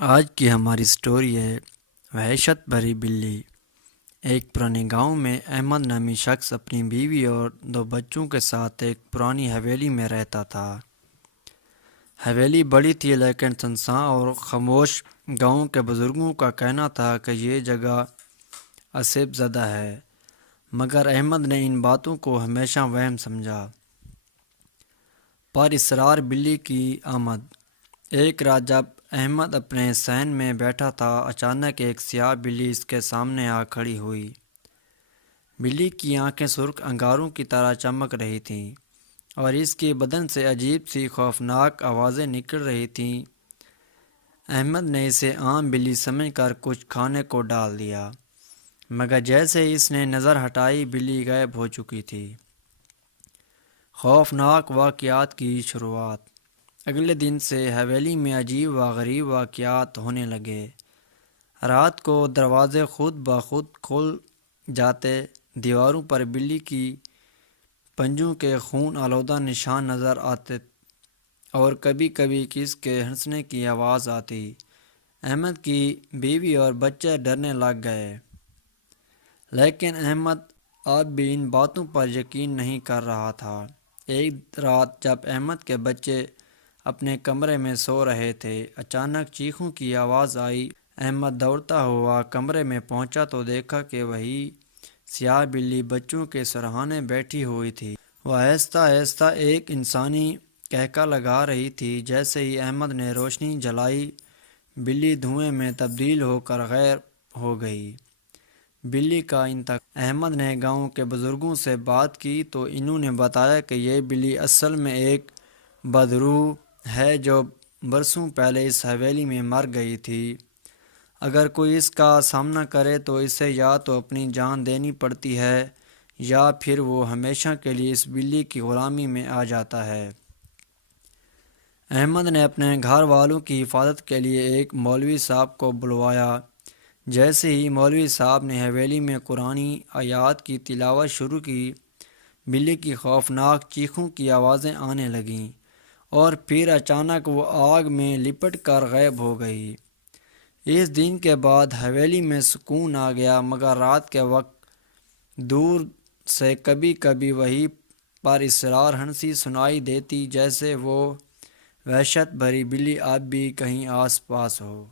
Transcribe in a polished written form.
آج کی ہماری سٹوری ہے وحشت بھری بلی۔ ایک پرانے گاؤں میں احمد نامی شخص اپنی بیوی اور 2 بچوں کے ساتھ ایک پرانی حویلی میں رہتا تھا۔ حویلی بڑی تھی لیکن سنسان اور خاموش۔ گاؤں کے بزرگوں کا کہنا تھا کہ یہ جگہ عذاب زدہ ہے، مگر احمد نے ان باتوں کو ہمیشہ وہم سمجھا۔ پر اسرار بلی کی آمد۔ ایک رات جب احمد اپنے صحن میں بیٹھا تھا، اچانک ایک سیاہ بلی اس کے سامنے آ کھڑی ہوئی۔ بلی کی آنکھیں سرخ انگاروں کی طرح چمک رہی تھیں اور اس کے بدن سے عجیب سی خوفناک آوازیں نکل رہی تھیں۔ احمد نے اسے عام بلی سمجھ کر کچھ کھانے کو ڈال دیا، مگر جیسے ہی اس نے نظر ہٹائی بلی غائب ہو چکی تھی۔ خوفناک واقعات کی شروعات۔ اگلے دن سے حویلی میں عجیب و غریب واقعات ہونے لگے۔ رات کو دروازے خود بخود کھل جاتے، دیواروں پر بلی کی پنجوں کے خون آلودہ نشان نظر آتے اور کبھی کبھی کسی کے ہنسنے کی آواز آتی۔ احمد کی بیوی اور بچے ڈرنے لگ گئے، لیکن احمد اب بھی ان باتوں پر یقین نہیں کر رہا تھا۔ ایک رات جب احمد کے بچے اپنے کمرے میں سو رہے تھے، اچانک چیخوں کی آواز آئی۔ احمد دوڑتا ہوا کمرے میں پہنچا تو دیکھا کہ وہی سیاہ بلی بچوں کے سرہانے بیٹھی ہوئی تھی۔ وہ آہستہ آہستہ ایک انسانی قہقہ لگا رہی تھی۔ جیسے ہی احمد نے روشنی جلائی، بلی دھوئیں میں تبدیل ہو کر غائب ہو گئی۔ بلی کا انتقال۔ احمد نے گاؤں کے بزرگوں سے بات کی تو انہوں نے بتایا کہ یہ بلی اصل میں ایک بدروح ہے جو برسوں پہلے اس حویلی میں مر گئی تھی۔ اگر کوئی اس کا سامنا کرے تو اسے یا تو اپنی جان دینی پڑتی ہے یا پھر وہ ہمیشہ کے لیے اس بلی کی غلامی میں آ جاتا ہے۔ احمد نے اپنے گھر والوں کی حفاظت کے لیے ایک مولوی صاحب کو بلوایا۔ جیسے ہی مولوی صاحب نے حویلی میں قرآنی آیات کی تلاوت شروع کی، بلی کی خوفناک چیخوں کی آوازیں آنے لگیں اور پھر اچانک وہ آگ میں لپٹ کر غائب ہو گئی۔ اس دن کے بعد حویلی میں سکون آ گیا، مگر رات کے وقت دور سے کبھی کبھی وہیں پر اسرار ہنسی سنائی دیتی، جیسے وہ وحشت بھری بلی اب بھی کہیں آس پاس ہو۔